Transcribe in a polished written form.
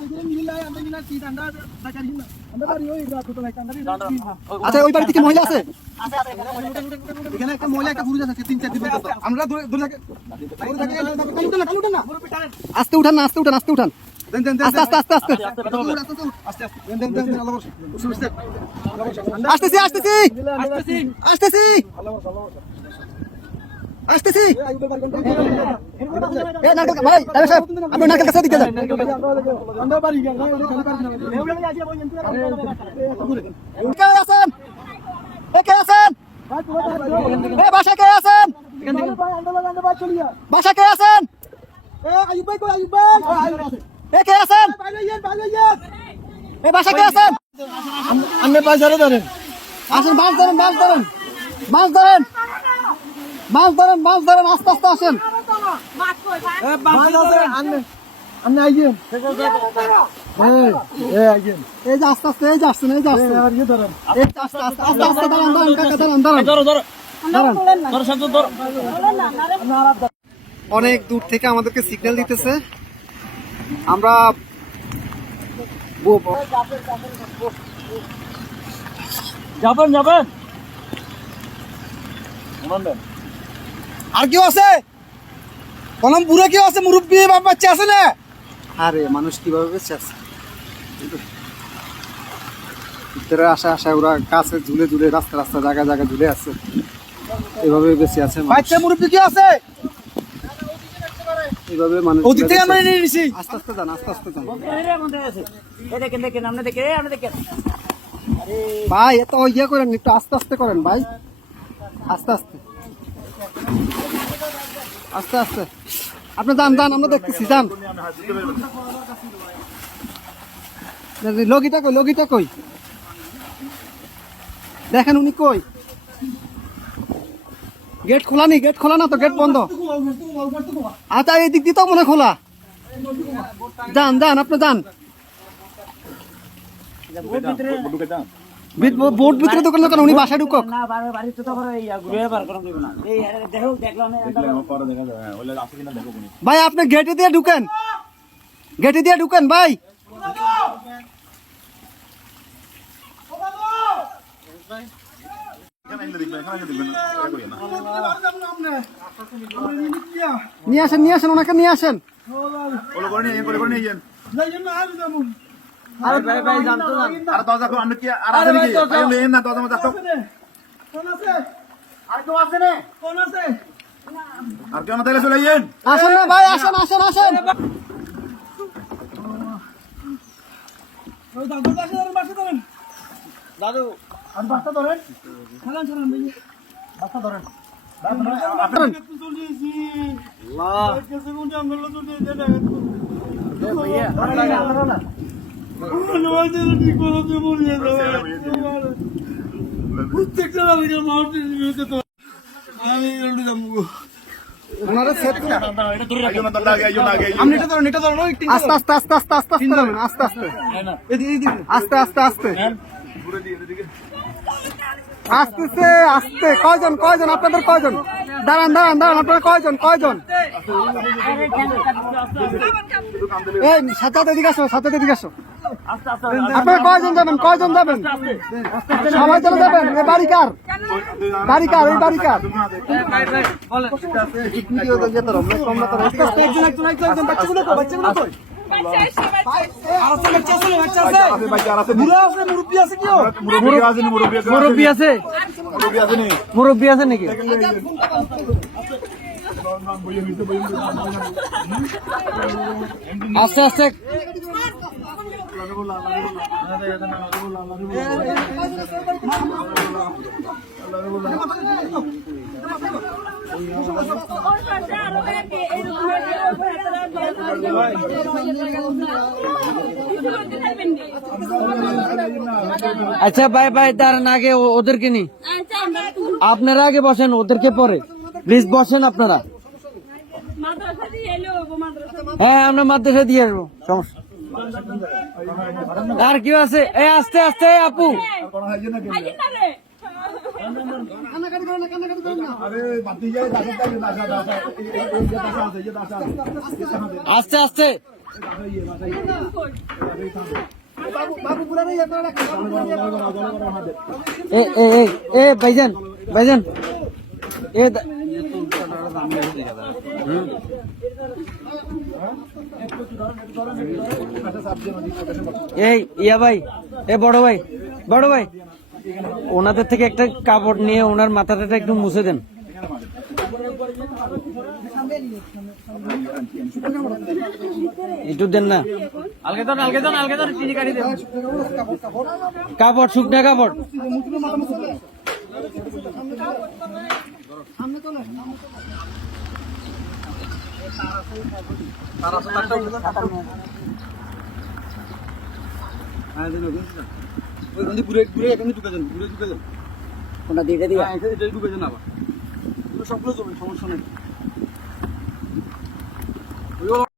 আচ্ছা ওই বাড়িতে কি মহিলা আছে? এখানে একটা মহিলা একটা পুরুষ আছে 3-4 দিন আমরা আস্তে উঠান না, আস্তে উঠান, আস্তে উঠান, আস্তে আস্তে আস্তে আস্তে আসতেছি আসতেছি আসতেছি আসতেছি। ভাই সাহেব আপনি নারকেল কাছে দিকে যান। কে আছেন? কে আছেন? বাসা কে আছেন? বাসা কে আছেন? কে আছেন? বাসা কে আছেন? আপনি বাজারে ধরেন, আসেন, মাছ ধরেন, মাছ ধরেন, মাছ ধরেন, মাছ ধরেন, মাছ ধরেন, আস্তে আস্তে আসেন। এই যে আস্তে আস্তে, এই যে আসছেন, এই যে আসছেন, আস্তে আস্তে আস্তে আস্তে দাঁড়ান, দাঁড়ান কাকা, দাঁড়ান, দাঁড়ান, দাঁড়ান। অনেক দূর থেকে আমাদেরকে সিগন্যাল দিতেছে, আমরা যাবেন যাবেন। আর কেউ আছে? কলম পুরো কেউ আছে? মুরব্বী বাচ্চা আছে না? আরে মানুষ কিভাবে বেঁচে আছে? ভিতরে আসা আসা ওরা কাছে ঝুলে ঝুলে, রাস্তা রাস্তা জায়গা জায়গা ঝুলে আছে, এভাবে বেঁচে আছে। বাচ্চা মুরব্বী কি আছে? এইভাবে মানুষ ওদিক থেকে আমরা নিয়ে নিছি। আস্তে আস্তে যান, আস্তে আস্তে যান ভাই, এত ইয়ে করেন, একটু আস্তে আস্তে করেন ভাই, আস্তে আস্তে আস্তে আস্তে। আপনি যান যান, আমরা দেখতেছি, যান। লগিটা কই? লগিটা কই? দেখেন উনি কই? গেট খোলা নি? গেট খোলা না তো, গেট বন্ধ। আচ্ছা এই দিক দিয়ে তো মনে খোলা। যান যান, আপনি যান। বোট ভিতরে দোকান দোকান, উনি বাসায় ঢুকক। ভাই আপনি গেটে দিয়ে ঢুকেন, গেটে দিয়ে ঢুকেন ভাই। নিয়ে আসেন, নিয়ে আসেন, ওনাকে নিয়ে আসেন। আসেন না ভাই, আসেন আসেন আসেন। দাদু বাচ্চা ধরেন, বাচ্চা ধরেন। আস্তে আস্তে আস্তে আস্তে আস্তে আস্তে আস্তে আস্তে আস্তে আসতেছে, আসতে। কয়জন কয়জন আপনাদের? কয়জন? দাঁড়ান দাঁড়ান দাঁড়ান, আপনারা কয়জন? কয়জন? এই সাথে এদিকে আসো, সাথে এদিকে আসো। আপনারা কয়জন যাবেন? কয়জন যাবেন? সবাই চলে যাবেন? এই বাড়ি কার? বাড়ি কার? এই বাড়ি কার? মুরব্বী আছে? মুরব্বী আছে নাকি? আস্তে আস্তে আচ্ছা ভাই ভাই, দাঁড়ান, আগে ওদেরকে নি, আপনারা আগে বসেন, ওদেরকে পরে প্লিজ বসেন আপনারা। হ্যাঁ আমরা মাদ্রাসা দিয়ে আসবো, সমস্যা। আর কেউ আছে? এই আস্তে আস্তে আপু, আস্তে আস্তে বাবু বাবু পুরা নেই আপনারা রাখেন এ ভাইজান ভাইজান এ এই ইয়া ভাই এ বড় ভাই ওনাদের থেকে একটা কাপড় নিয়ে ওনার মাথাটা একটু মুছে দেন। একটু দেন না আলগে দেন চিনি কাটি দেন কাপড়, শুকনা কাপড়। কোনটা দিয়ে দিই সবগুলো সমস্যা নেই।